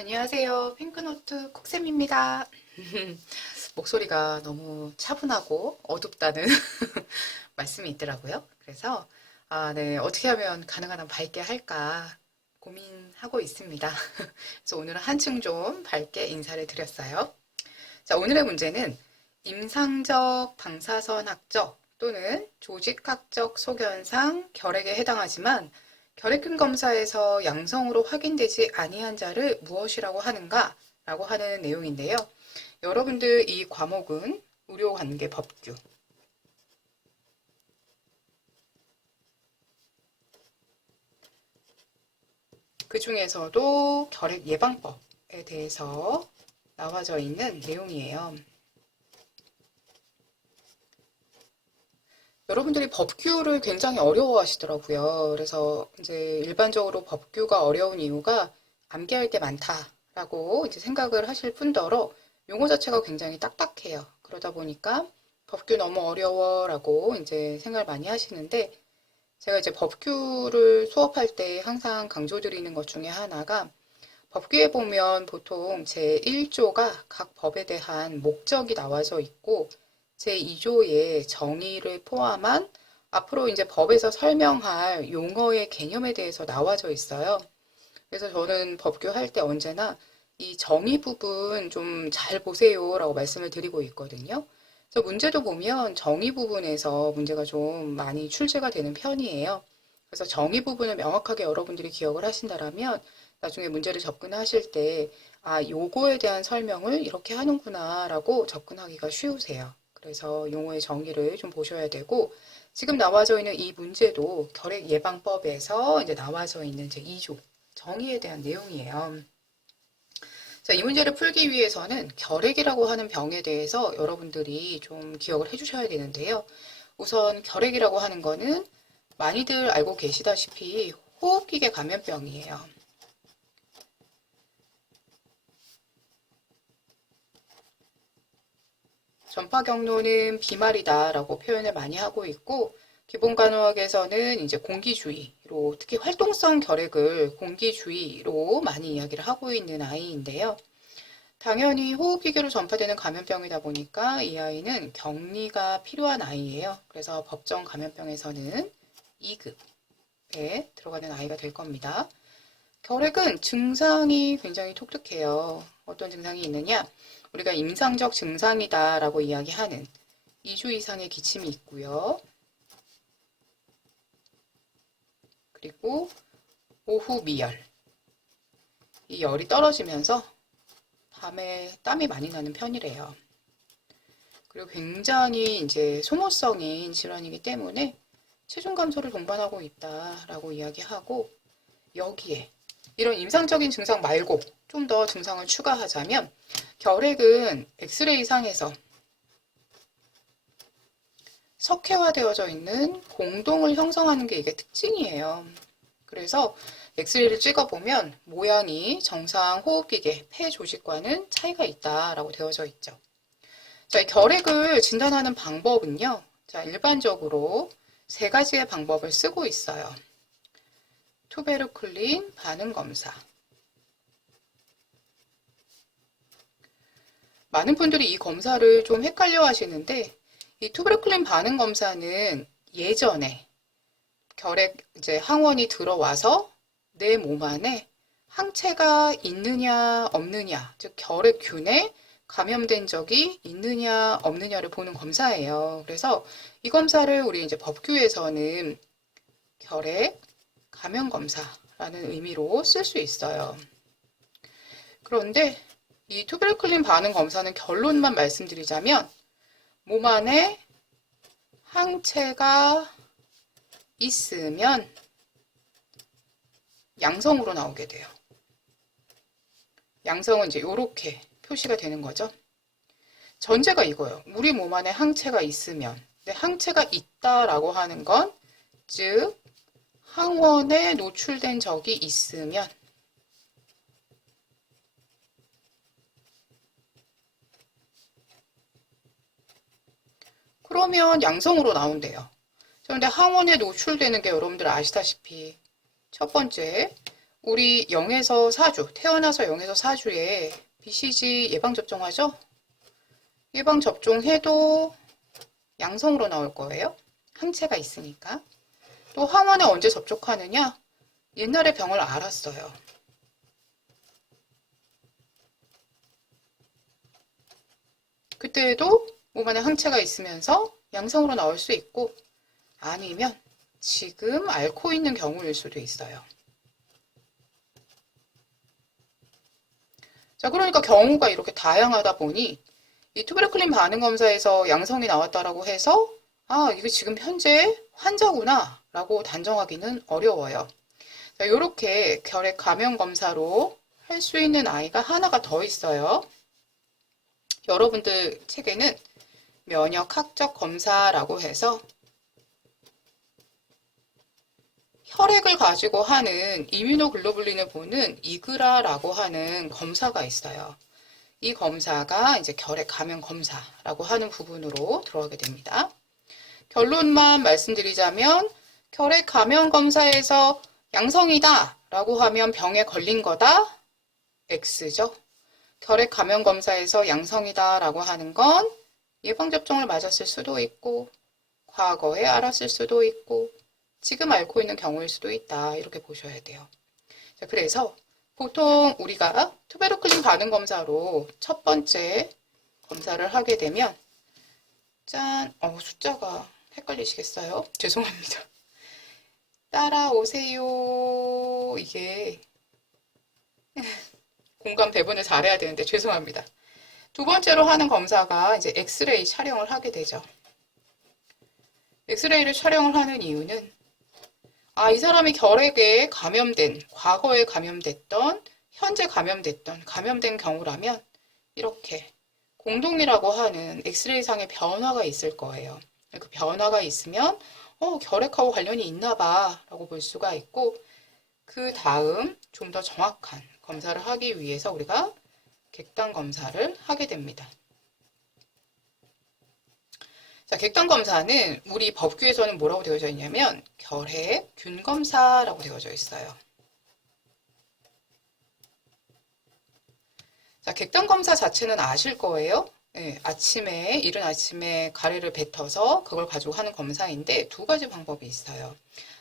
안녕하세요. 핑크노트 콕쌤입니다. 목소리가 너무 차분하고 어둡다는 말씀이 있더라고요. 그래서 네, 어떻게 하면 가능한 한 밝게 할까 고민하고 있습니다. 그래서 오늘은 한층 좀 밝게 인사를 드렸어요. 자, 오늘의 문제는 임상적 방사선학적 또는 조직학적 소견상 결핵에 해당하지만 결핵균 검사에서 양성으로 확인되지 아니한 자를 무엇이라고 하는가? 라고 하는 내용인데요. 여러분들 이 과목은 의료관계법규, 그 중에서도 결핵 예방법에 대해서 나와져 있는 내용이에요. 여러분들이 법규를 굉장히 어려워하시더라고요. 그래서 이제 일반적으로 법규가 어려운 이유가 암기할 게 많다라고 이제 생각을 하실 뿐더러 용어 자체가 굉장히 딱딱해요. 그러다 보니까 법규 너무 어려워라고 이제 생각을 많이 하시는데 제가 이제 법규를 수업할 때 항상 강조드리는 것 중에 하나가 법규에 보면 보통 제1조가 각 법에 대한 목적이 나와져 있고 제2조의 정의를 포함한 앞으로 이제 법에서 설명할 용어의 개념에 대해서 나와져 있어요. 그래서 저는 법규 할 때 언제나 이 정의 부분 좀 잘 보세요라고 말씀을 드리고 있거든요. 그래서 문제도 보면 정의 부분에서 문제가 좀 많이 출제가 되는 편이에요. 그래서 정의 부분을 명확하게 여러분들이 기억을 하신다라면 나중에 문제를 접근하실 때 요거에 대한 설명을 이렇게 하는구나라고 접근하기가 쉬우세요. 그래서 용어의 정의를 좀 보셔야 되고 지금 나와져 있는 이 문제도 결핵 예방법에서 이제 나와져 있는 제 2조 정의에 대한 내용이에요. 자, 이 문제를 풀기 위해서는 결핵이라고 하는 병에 대해서 여러분들이 좀 기억을 해주셔야 되는데요. 우선 결핵이라고 하는 거는 많이들 알고 계시다시피 호흡기계 감염병이에요. 전파 경로는 비말이다라고 표현을 많이 하고 있고 기본간호학에서는 이제 공기주의로 특히 활동성 결핵을 공기주의로 많이 이야기를 하고 있는 아이인데요. 당연히 호흡기계로 전파되는 감염병이다 보니까 이 아이는 격리가 필요한 아이예요. 그래서 법정 감염병에서는 2급에 들어가는 아이가 될 겁니다. 결핵은 증상이 굉장히 독특해요. 어떤 증상이 있느냐? 우리가 임상적 증상이다라고 이야기하는 2주 이상의 기침이 있고요. 그리고 오후 미열. 이 열이 떨어지면서 밤에 땀이 많이 나는 편이래요. 그리고 굉장히 이제 소모성인 질환이기 때문에 체중 감소를 동반하고 있다라고 이야기하고 여기에 이런 임상적인 증상 말고 좀 더 증상을 추가하자면 결핵은 엑스레이 상에서 석회화되어져 있는 공동을 형성하는 게 이게 특징이에요. 그래서 엑스레이를 찍어보면 모양이 정상 호흡기계 폐 조직과는 차이가 있다라고 되어져 있죠. 자, 이 결핵을 진단하는 방법은요. 자, 일반적으로 세 가지의 방법을 쓰고 있어요. 투베르클린 반응 검사. 많은 분들이 이 검사를 좀 헷갈려 하시는데 이 투베르클린 반응 검사는 예전에 결핵 이제 항원이 들어와서 내 몸 안에 항체가 있느냐 없느냐, 즉 결핵균에 감염된 적이 있느냐 없느냐를 보는 검사예요. 그래서 이 검사를 우리 이제 법규에서는 결핵 감염 검사라는 의미로 쓸 수 있어요. 그런데 이 투베르클린 반응 검사는 결론만 말씀드리자면 몸 안에 항체가 있으면 양성으로 나오게 돼요. 양성은 이제 이렇게 표시가 되는 거죠. 전제가 이거예요. 우리 몸 안에 항체가 있으면, 근데 항체가 있다라고 하는 건, 즉 항원에 노출된 적이 있으면 그러면 양성으로 나온대요. 그런데 항원에 노출되는 게 여러분들 아시다시피 첫 번째 우리 0에서 4주, 태어나서 0에서 4주에 BCG 예방접종하죠? 예방접종해도 양성으로 나올 거예요. 항체가 있으니까. 또 항원에 언제 접촉하느냐? 옛날에 병을 앓았어요. 그때에도 몸 안에 항체가 있으면서 양성으로 나올 수 있고, 아니면 지금 앓고 있는 경우일 수도 있어요. 자, 그러니까 경우가 이렇게 다양하다 보니 이 투베르클린 반응 검사에서 양성이 나왔다라고 해서 아, 이게 지금 현재 환자구나 라고 단정하기는 어려워요. 자, 이렇게 결핵 감염 검사로 할 수 있는 아이가 하나가 더 있어요. 여러분들 책에는 면역학적 검사라고 해서 혈액을 가지고 하는 이뮤노글로불린을 보는 이그라라고 하는 검사가 있어요. 이 검사가 이제 결핵 감염 검사라고 하는 부분으로 들어가게 됩니다. 결론만 말씀드리자면 결핵 감염 검사에서 양성이다 라고 하면 병에 걸린 거다 X죠. 결핵 감염 검사에서 양성이다 라고 하는 건 예방접종을 맞았을 수도 있고 과거에 알았을 수도 있고 지금 앓고 있는 경우일 수도 있다 이렇게 보셔야 돼요. 자, 그래서 보통 우리가 투베르클린 반응 검사로 첫 번째 검사를 하게 되면 짠, 숫자가 헷갈리시겠어요? 죄송합니다. 따라오세요. 이게 공감 배분을 잘해야 되는데 죄송합니다. 두 번째로 하는 검사가 이제 엑스레이 촬영을 하게 되죠. 엑스레이를 촬영을 하는 이유는 이 사람이 결핵에 감염된, 과거에 감염됐던, 현재 감염된 경우라면 이렇게 공동이라고 하는 엑스레이상의 변화가 있을 거예요. 그 변화가 있으면 결핵하고 관련이 있나 봐 라고 볼 수가 있고 그 다음 좀 더 정확한 검사를 하기 위해서 우리가 객단 검사를 하게 됩니다. 자, 객단 검사는 우리 법규에서는 뭐라고 되어져 있냐면 결핵 균 검사라고 되어져 있어요. 자, 객단 검사 자체는 아실 거예요. 네, 이른 아침에 가래를 뱉어서 그걸 가지고 하는 검사인데 두 가지 방법이 있어요.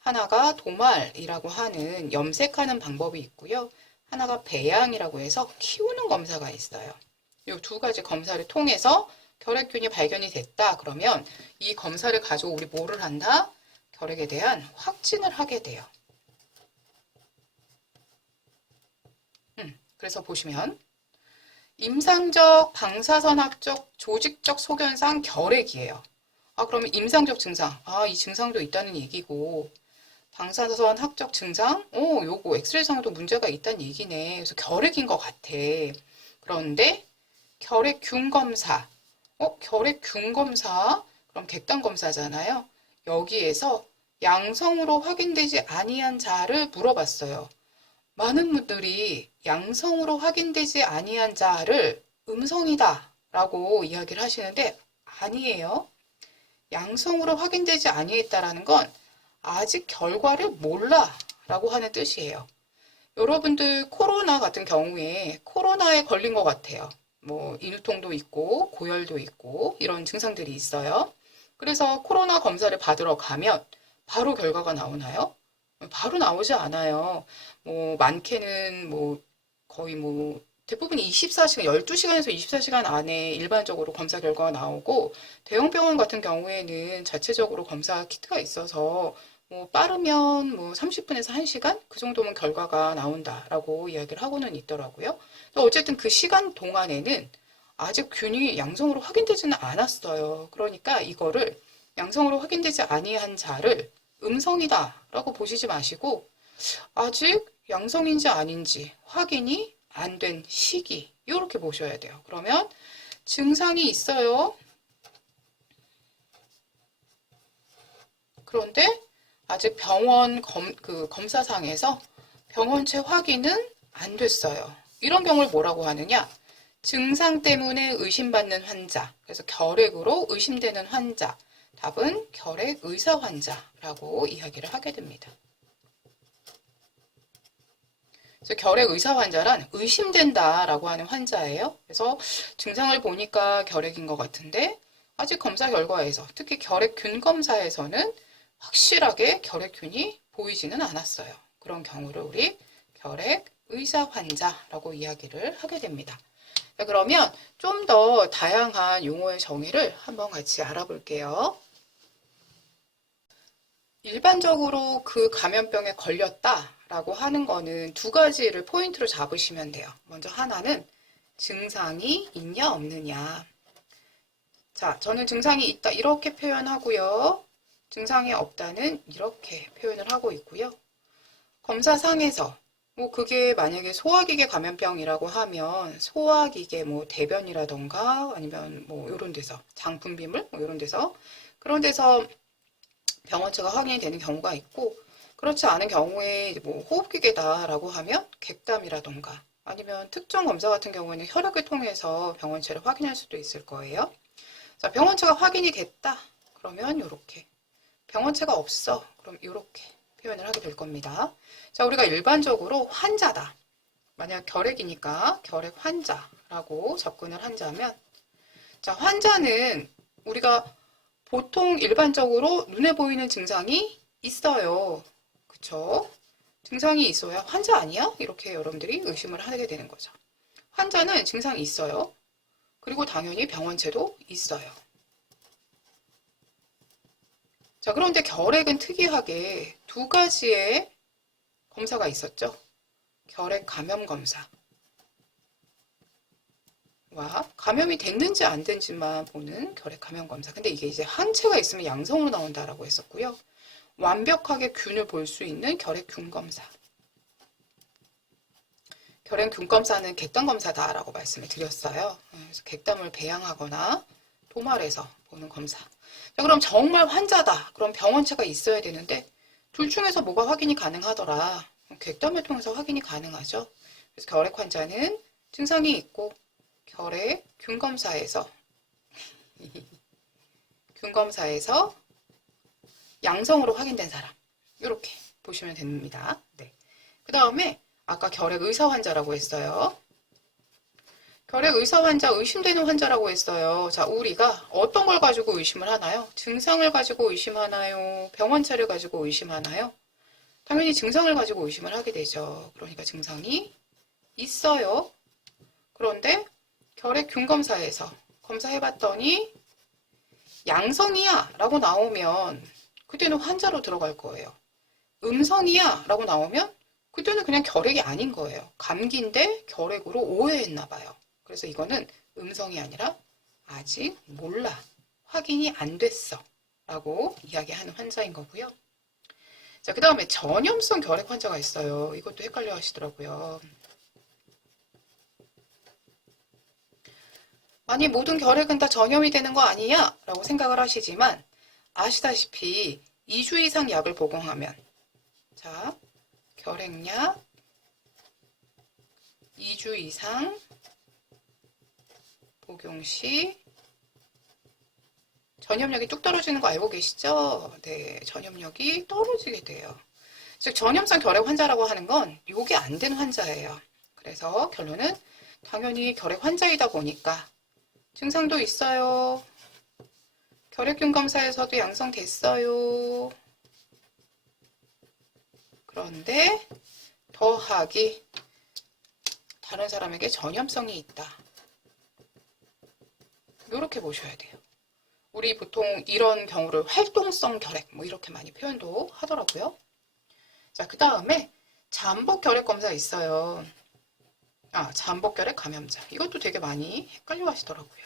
하나가 도말이라고 하는 염색하는 방법이 있고요. 하나가 배양이라고 해서 키우는 검사가 있어요. 이 두 가지 검사를 통해서 결핵균이 발견이 됐다 그러면 이 검사를 가지고 우리 뭐를 한다? 결핵에 대한 확진을 하게 돼요. 그래서 보시면 임상적, 방사선학적, 조직적 소견상 결핵이에요. 그러면 임상적 증상, 이 증상도 있다는 얘기고 방사선학적 증상, 요거 엑스레이상도 문제가 있다는 얘기네. 그래서 결핵인 것 같아. 그런데 결핵균 검사, 결핵균 검사, 그럼 객단 검사잖아요. 여기에서 양성으로 확인되지 아니한 자를 물어봤어요. 많은 분들이 양성으로 확인되지 아니한 자를 음성이다 라고 이야기를 하시는데 아니에요. 양성으로 확인되지 아니했다라는 건 아직 결과를 몰라 라고 하는 뜻이에요. 여러분들 코로나 같은 경우에 코로나에 걸린 것 같아요. 뭐 인후통도 있고 고열도 있고 이런 증상들이 있어요. 그래서 코로나 검사를 받으러 가면 바로 결과가 나오나요? 바로 나오지 않아요. 뭐 많게는 거의 대부분 24시간, 12시간에서 24시간 안에 일반적으로 검사 결과가 나오고 대형 병원 같은 경우에는 자체적으로 검사 키트가 있어서 빠르면 30분에서 1시간 그 정도면 결과가 나온다라고 이야기를 하고는 있더라고요. 어쨌든 그 시간 동안에는 아직 균이 양성으로 확인되지는 않았어요. 그러니까 이거를 양성으로 확인되지 아니한 자를 음성이다라고 보시지 마시고 아직 양성인지 아닌지 확인이 안 된 시기 이렇게 보셔야 돼요. 그러면 증상이 있어요. 그런데 아직 병원 검사상에서 병원체 확인은 안 됐어요. 이런 경우를 뭐라고 하느냐? 증상 때문에 의심받는 환자, 그래서 결핵으로 의심되는 환자, 답은 결핵 의사 환자라고 이야기를 하게 됩니다. 그래서 결핵 의사 환자란 의심된다라고 하는 환자예요. 그래서 증상을 보니까 결핵인 것 같은데 아직 검사 결과에서 특히 결핵균 검사에서는 확실하게 결핵균이 보이지는 않았어요. 그런 경우를 우리 결핵 의사 환자라고 이야기를 하게 됩니다. 자, 그러면 좀 더 다양한 용어의 정의를 한번 같이 알아볼게요. 일반적으로 그 감염병에 걸렸다라고 하는 거는 두 가지를 포인트로 잡으시면 돼요. 먼저 하나는 증상이 있냐 없느냐. 자, 저는 증상이 있다 이렇게 표현하고요. 증상이 없다는 이렇게 표현을 하고 있고요. 검사상에서 뭐 그게 만약에 소화기계 감염병이라고 하면 소화기계 뭐 대변이라던가 아니면 뭐 이런 데서 장분비물 뭐 이런 데서 그런 데서 병원체가 확인이 되는 경우가 있고 그렇지 않은 경우에 뭐 호흡기계다라고 하면 객담이라던가 아니면 특정 검사 같은 경우에는 혈액을 통해서 병원체를 확인할 수도 있을 거예요. 자, 병원체가 확인이 됐다. 그러면 이렇게 병원체가 없어. 그럼 이렇게 표현을 하게 될 겁니다. 자, 우리가 일반적으로 환자다. 만약 결핵이니까 결핵 환자라고 접근을 한다면 자, 환자는 우리가 보통 일반적으로 눈에 보이는 증상이 있어요. 그쵸? 증상이 있어야 환자 아니야? 이렇게 여러분들이 의심을 하게 되는 거죠. 환자는 증상이 있어요. 그리고 당연히 병원체도 있어요. 자, 그런데 결핵은 특이하게 두 가지의 검사가 있었죠. 결핵 감염 검사와 감염이 됐는지 안 된지만 보는 결핵 감염 검사. 근데 이게 이제 항체가 있으면 양성으로 나온다라고 했었고요. 완벽하게 균을 볼 수 있는 결핵균 검사. 결핵균 검사는 객담 검사다라고 말씀을 드렸어요. 그래서 객담을 배양하거나 도말해서 보는 검사. 자, 그럼 정말 환자다. 그럼 병원체가 있어야 되는데 둘 중에서 뭐가 확인이 가능하더라. 객담을 통해서 확인이 가능하죠. 그래서 결핵 환자는 증상이 있고 결핵 균 검사에서 균 검사에서 양성으로 확인된 사람. 이렇게 보시면 됩니다. 네. 그 다음에 아까 결핵 의사 환자라고 했어요. 결핵 의사 환자, 의심되는 환자라고 했어요. 자, 우리가 어떤 걸 가지고 의심을 하나요? 증상을 가지고 의심하나요? 병원체를 가지고 의심하나요? 당연히 증상을 가지고 의심을 하게 되죠. 그러니까 증상이 있어요. 그런데 결핵균 검사에서 검사해봤더니 양성이야 라고 나오면 그때는 환자로 들어갈 거예요. 음성이야 라고 나오면 그때는 그냥 결핵이 아닌 거예요. 감기인데 결핵으로 오해했나 봐요. 그래서 이거는 음성이 아니라 아직 몰라. 확인이 안 됐어. 라고 이야기하는 환자인 거고요. 자, 그 다음에 전염성 결핵 환자가 있어요. 이것도 헷갈려 하시더라고요. 아니, 모든 결핵은 다 전염이 되는 거 아니냐? 라고 생각을 하시지만 아시다시피 2주 이상 약을 복용하면 자, 결핵약 2주 이상 복용 시 전염력이 뚝 떨어지는 거 알고 계시죠? 네, 전염력이 떨어지게 돼요. 즉 전염성 결핵 환자라고 하는 건 요게 안 된 환자예요. 그래서 결론은 당연히 결핵 환자이다 보니까 증상도 있어요. 결핵균 검사에서도 양성됐어요. 그런데 더하기 다른 사람에게 전염성이 있다. 이렇게 보셔야 돼요. 우리 보통 이런 경우를 활동성 결핵 뭐 이렇게 많이 표현도 하더라고요. 자, 그 다음에 잠복 결핵 검사 있어요. 아, 잠복 결핵 감염자. 이것도 되게 많이 헷갈려 하시더라고요.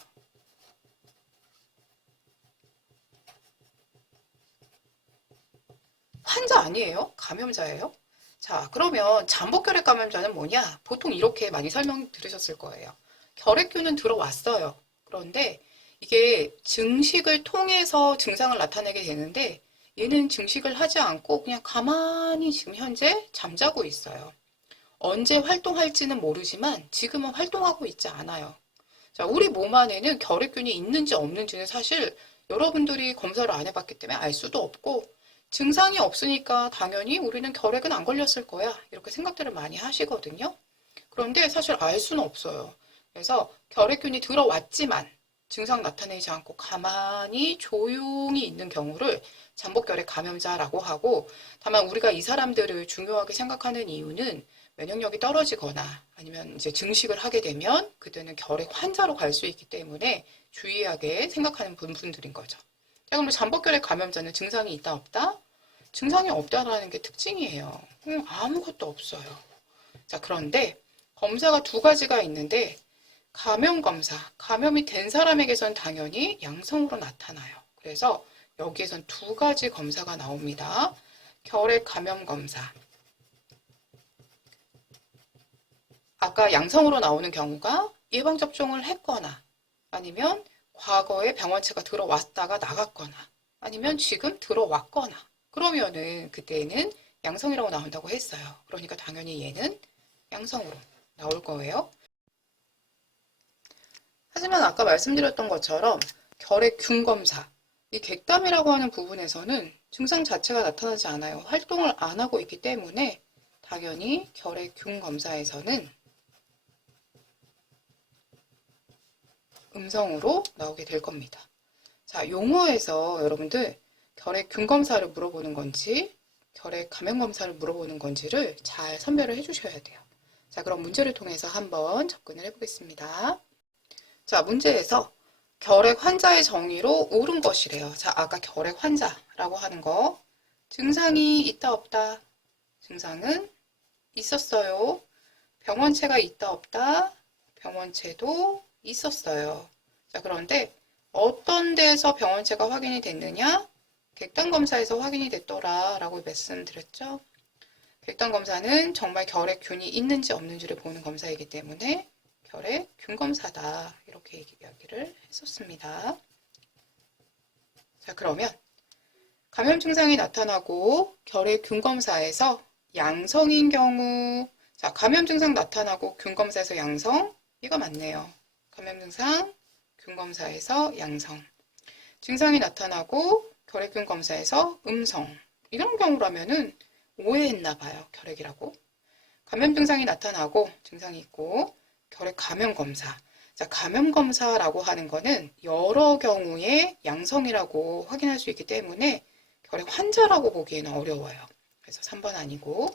환자 아니에요? 감염자예요? 자, 그러면 잠복 결핵 감염자는 뭐냐? 보통 이렇게 많이 설명 들으셨을 거예요. 결핵균은 들어왔어요. 그런데 이게 증식을 통해서 증상을 나타내게 되는데 얘는 증식을 하지 않고 그냥 가만히 지금 현재 잠자고 있어요. 언제 활동할지는 모르지만 지금은 활동하고 있지 않아요. 자, 우리 몸 안에는 결핵균이 있는지 없는지는 사실 여러분들이 검사를 안 해봤기 때문에 알 수도 없고 증상이 없으니까 당연히 우리는 결핵은 안 걸렸을 거야. 이렇게 생각들을 많이 하시거든요. 그런데 사실 알 수는 없어요. 그래서 결핵균이 들어왔지만 증상 나타내지 않고 가만히 조용히 있는 경우를 잠복결핵 감염자라고 하고, 다만 우리가 이 사람들을 중요하게 생각하는 이유는 면역력이 떨어지거나 아니면 이제 증식을 하게 되면 그때는 결핵 환자로 갈 수 있기 때문에 주의하게 생각하는 분들인 거죠. 자, 그럼 잠복결핵 감염자는 증상이 있다 없다? 증상이 없다라는 게 특징이에요. 아무것도 없어요. 자, 그런데 검사가 두 가지가 있는데, 감염 검사, 감염이 된 사람에게선 당연히 양성으로 나타나요. 그래서 여기에선 두 가지 검사가 나옵니다. 결핵 감염 검사. 아까 양성으로 나오는 경우가 예방접종을 했거나 아니면 과거에 병원체가 들어왔다가 나갔거나 아니면 지금 들어왔거나, 그러면은 그때는 양성이라고 나온다고 했어요. 그러니까 당연히 얘는 양성으로 나올 거예요. 하지만 아까 말씀드렸던 것처럼 결핵균 검사, 이 객담이라고 하는 부분에서는 증상 자체가 나타나지 않아요. 활동을 안 하고 있기 때문에 당연히 결핵균 검사에서는 음성으로 나오게 될 겁니다. 자, 용어에서 여러분들 결핵균 검사를 물어보는 건지 결핵 감염 검사를 물어보는 건지를 잘 선별을 해주셔야 돼요. 자, 그럼 문제를 통해서 한번 접근을 해보겠습니다. 자, 문제에서 결핵 환자의 정의로 옳은 것이래요. 자, 아까 결핵 환자라고 하는 거, 증상이 있다 없다? 증상은 있었어요. 병원체가 있다 없다? 병원체도 있었어요. 자, 그런데 어떤 데서 병원체가 확인이 됐느냐? 객단 검사에서 확인이 됐더라 라고 말씀드렸죠. 객단 검사는 정말 결핵균이 있는지 없는지를 보는 검사이기 때문에 결핵균 검사다, 이렇게 이야기를 했었습니다. 자, 그러면 감염 증상이 나타나고 결핵균 검사에서 양성인 경우, 자, 감염 증상 나타나고 균 검사에서 양성, 이거 맞네요. 감염 증상 균 검사에서 양성, 증상이 나타나고 결핵균 검사에서 음성, 이런 경우라면은 오해했나 봐요. 결핵이라고. 감염 증상이 나타나고 증상이 있고 결핵 감염 검사. 자, 감염 검사라고 하는 거는 여러 경우에 양성이라고 확인할 수 있기 때문에 결핵 환자라고 보기에는 어려워요. 그래서 3번 아니고,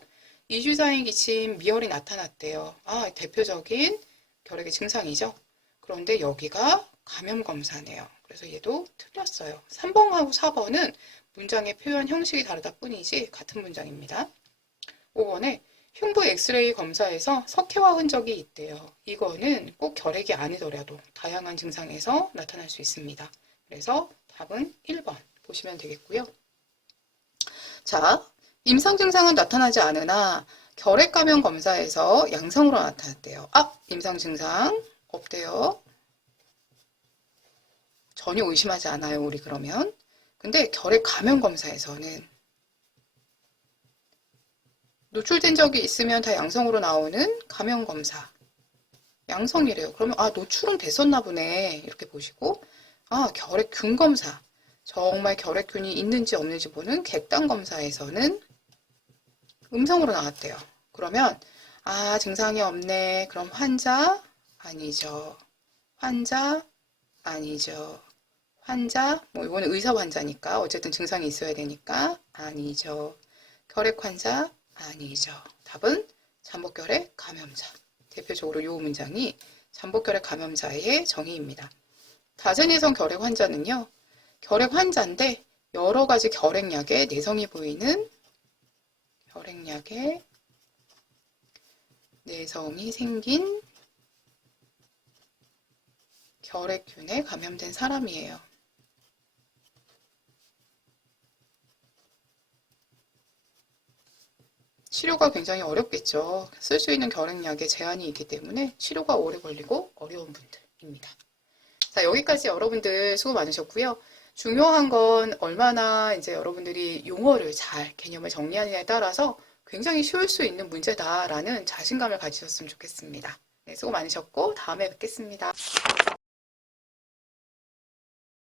2주 사이 기침, 미열이 나타났대요. 아, 대표적인 결핵의 증상이죠. 그런데 여기가 감염 검사네요. 그래서 얘도 틀렸어요. 3번하고 4번은 문장의 표현 형식이 다르다 뿐이지 같은 문장입니다. 5번에 흉부 엑스레이 검사에서 석회화 흔적이 있대요. 이거는 꼭 결핵이 아니더라도 다양한 증상에서 나타날 수 있습니다. 그래서 답은 1번 보시면 되겠고요. 자, 임상 증상은 나타나지 않으나 결핵 감염 검사에서 양성으로 나타났대요. 아, 임상 증상 없대요. 전혀 의심하지 않아요, 우리 그러면. 근데 결핵 감염 검사에서는 노출된 적이 있으면 다 양성으로 나오는 감염 검사. 양성이래요. 그러면 아, 노출은 됐었나 보네. 이렇게 보시고, 아, 결핵균 검사. 정말 결핵균이 있는지 없는지 보는 객단 검사에서는 음성으로 나왔대요. 그러면 아, 증상이 없네. 그럼 환자 아니죠. 환자 아니죠. 환자, 뭐 이거는 의사 환자니까 어쨌든 증상이 있어야 되니까 아니죠. 결핵 환자 아니죠. 답은 잠복결핵 감염자. 대표적으로 이 문장이 잠복결핵 감염자의 정의입니다. 다생내성 결핵 환자는요, 결핵 환자인데 여러 가지 결핵약에 내성이 보이는, 결핵약에 내성이 생긴 결핵균에 감염된 사람이에요. 치료가 굉장히 어렵겠죠. 쓸 수 있는 결핵약에 제한이 있기 때문에 치료가 오래 걸리고 어려운 분들입니다. 자, 여기까지 여러분들 수고 많으셨고요. 중요한 건 얼마나 이제 여러분들이 용어를 잘 개념을 정리하느냐에 따라서 굉장히 쉬울 수 있는 문제다라는 자신감을 가지셨으면 좋겠습니다. 네, 수고 많으셨고 다음에 뵙겠습니다.